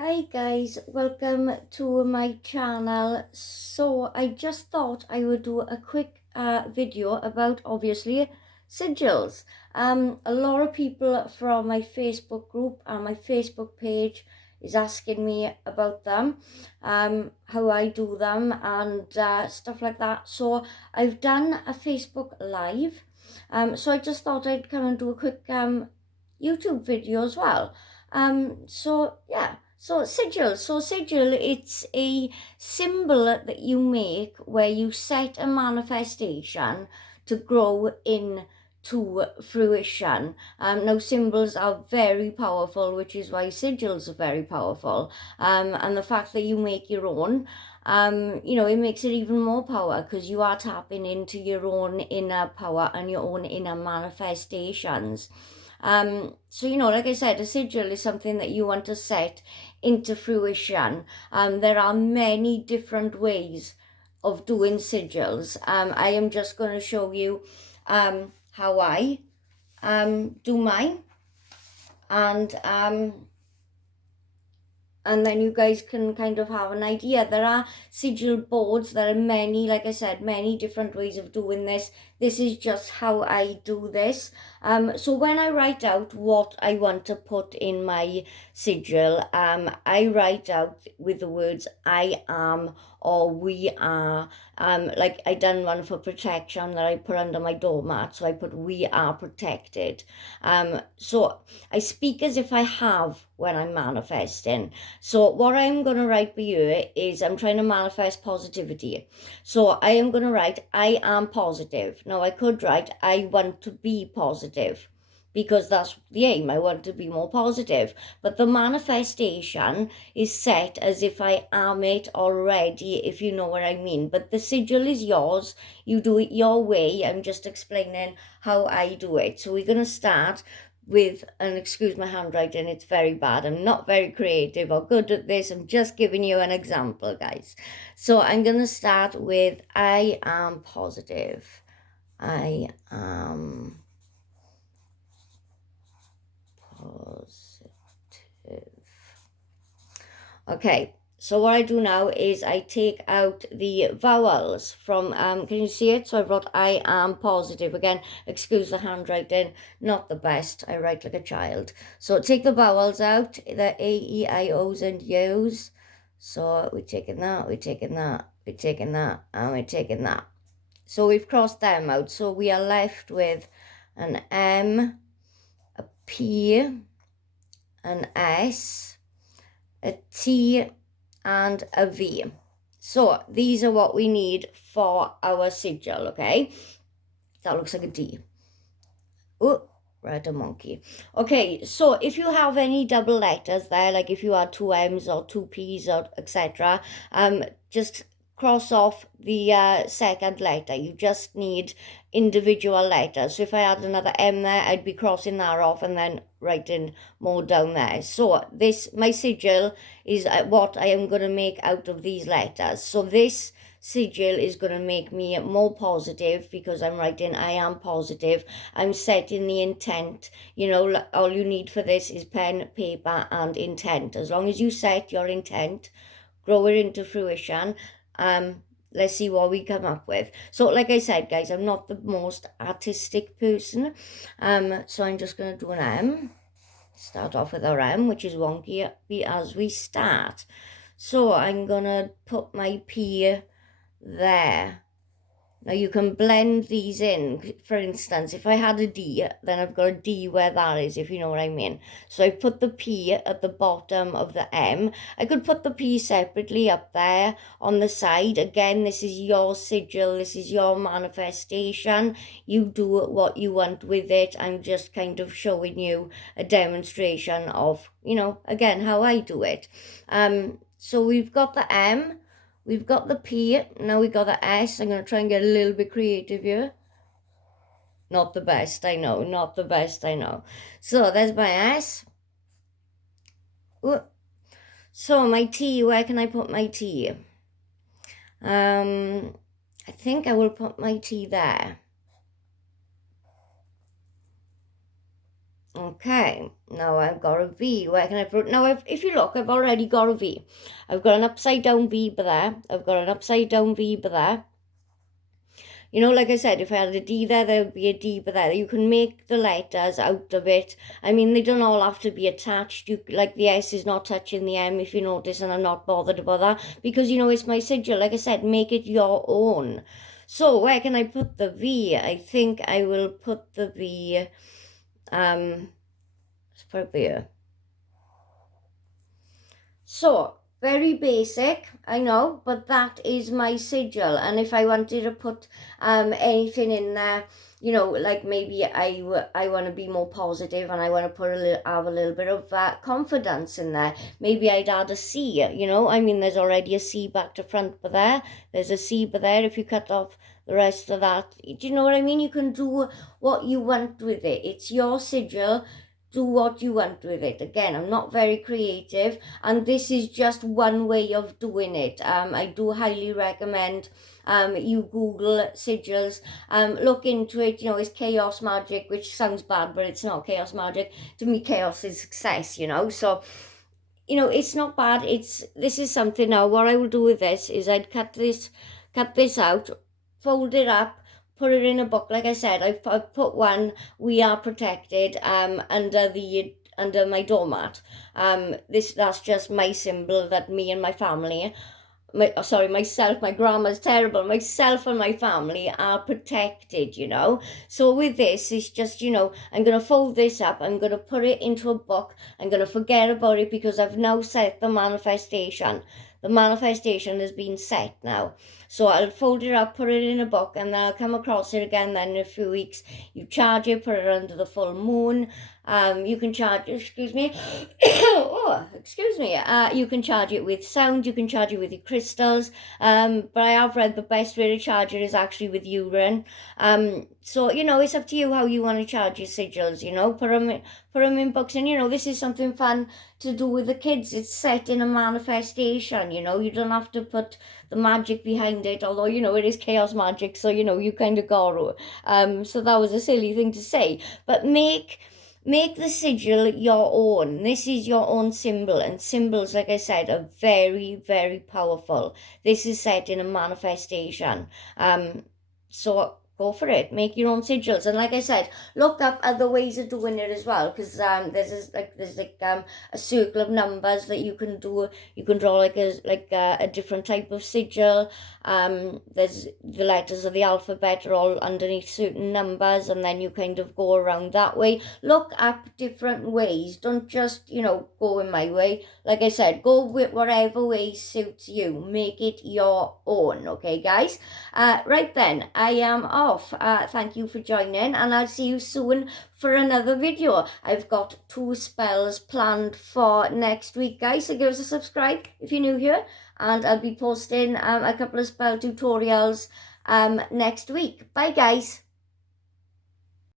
Hi guys, welcome to my channel. So I just thought I would do a quick video about obviously sigils. A lot of people from my Facebook group and my Facebook page is asking me about them, how I do them and stuff like that. So I've done a Facebook live. So I just thought I'd come and do a quick YouTube video as well. So yeah. So sigil, it's a symbol that you make where you set a manifestation to grow into fruition. Now symbols are very powerful, which is why sigils are very powerful. And the fact that you make your own, it makes it even more power because you are tapping into your own inner power and your own inner manifestations. So, like I said, a sigil is something that you want to set into fruition. There are many different ways of doing sigils. I am just going to show you how I do mine, and then you guys can kind of have an idea. There are sigil boards. There are many, like I said, many different ways of doing this. This is just how I do this. So when I write out what I want to put in my sigil, I write out with the words I am or we are. Like I done one for protection that I put under my doormat, so I put we are protected. So I speak as if I have when I'm manifesting. So what I'm going to write for you is I'm trying to manifest positivity. So I am going to write I am positive. Now I could write I want to be positive, because that's the aim. I want to be more positive. But the manifestation is set as if I am it already, if you know what I mean. But the sigil is yours. You do it your way. I'm just explaining how I do it. So we're going to start with, and excuse my handwriting, it's very bad. I'm not very creative or good at this. I'm just giving you an example, guys. So I'm going to start with I am positive. I am positive. Okay, so what I do now is I take out the vowels from, can you see it? So I wrote I am positive. Again, excuse the handwriting, not the best. I write like a child. So take the vowels out, the A, E, I, O's and U's. So we're taking that, we're taking that, we're taking that, and we're taking that. So we've crossed them out. So we are left with an M, a P, an S, a T, and a V. So these are what we need for our sigil, okay? That looks like a D. Oh, right, a monkey. Okay, so if you have any double letters there, like if you had two M's or two P's or etc., just cross off the second letter. You just need individual letters. So if I had another M there, I'd be crossing that off and then writing more down there. So this, my sigil, is what I am going to make out of these letters. So this sigil is going to make me more positive because I'm writing I am positive. I'm setting the intent. All you need for this is pen, paper, and intent. As long as you set your intent, grow it into fruition. Let's see what we come up with. So like I said, guys, I'm not the most artistic person. So I'm just going to do an M. Start off with our M, which is wonky as we start. So I'm going to put my P there. Now you can blend these in. For instance, if I had a D, then I've got a D where that is, if you know what I mean. So I put the P at the bottom of the M. I could put the P separately up there on the side. Again, this is your sigil. This is your manifestation. You do what you want with it. I'm just kind of showing you a demonstration of, again, how I do it. So we've got the M. We've got the P, now we've got the S. I'm going to try and get a little bit creative here. Not the best, I know. Not the best, I know. So there's my S. Ooh. So my T, where can I put my T? I think I will put my T there. Okay, now I've got a V. Where can I put? Now, if you look, I've already got a V. I've got an upside down V there. I've got an upside down V there. You know, like I said, if I had a D there, there would be a D there. You can make the letters out of it. I mean, they don't all have to be attached. You like the S is not touching the M, if you notice, and I'm not bothered about that because, you know, it's my sigil. Like I said, make it your own. So where can I put the V? I think I will put the V. Let's put it here. So, very basic, I know, but that is my sigil. And if I wanted to put anything in there, you know, like maybe I want to be more positive and I want to put have a little bit of confidence in there. Maybe I'd add a C, you know. I mean, there's already a C back to front, but there's a C, but there, if you cut off the rest of that, do you know what I mean? You can do what you want with it. It's your sigil. Do what you want with it. Again, I'm not very creative, and this is just one way of doing it. I do highly recommend you Google sigils, look into it. You know, it's chaos magic, which sounds bad, but it's not chaos magic. To me, chaos is success, you know. So, you know, it's not bad. This is something. Now, what I will do with this is I'd cut this out, fold it up, put it in a book. Like I said, I've put one, We Are Protected, under my doormat. That's just my symbol that me and my family, myself, my grandma's terrible, myself and my family are protected, you know. So with this, it's just, you know, I'm going to fold this up, I'm going to put it into a book, I'm going to forget about it because I've now set the manifestation. The manifestation has been set now. So I'll fold it up, put it in a book, and then I'll come across it again then in a few weeks. You charge it, put it under the full moon. You can charge, excuse me, you can charge it with sound, you can charge it with your crystals, but I have read the best way to charge it is actually with urine. So, you know, it's up to you how you want to charge your sigils, you know, put them in books, and, you know, this is something fun to do with the kids. It's set in a manifestation, you know, you don't have to put the magic behind it, although, you know, it is chaos magic, so, you know, you kind of got to. So that was a silly thing to say, but make the sigil your own. This is your own symbol, and symbols, like I said, are very, very powerful. This is set in a manifestation. So go for it. Make your own sigils, and like I said, look up other ways of doing it as well, because there's a circle of numbers that you can do. You can draw like a different type of sigil. There's the letters of the alphabet are all underneath certain numbers, and then you kind of go around that way. Look up different ways. Don't just, you know, go in my way. Like I said, go with whatever way suits you. Make it your own. Okay, guys? Right then, I am off. Thank you for joining, and I'll see you soon for another video. I've got 2 spells planned for next week, guys, so give us a subscribe if you're new here, and I'll be posting a couple of spell tutorials next week. Bye, guys.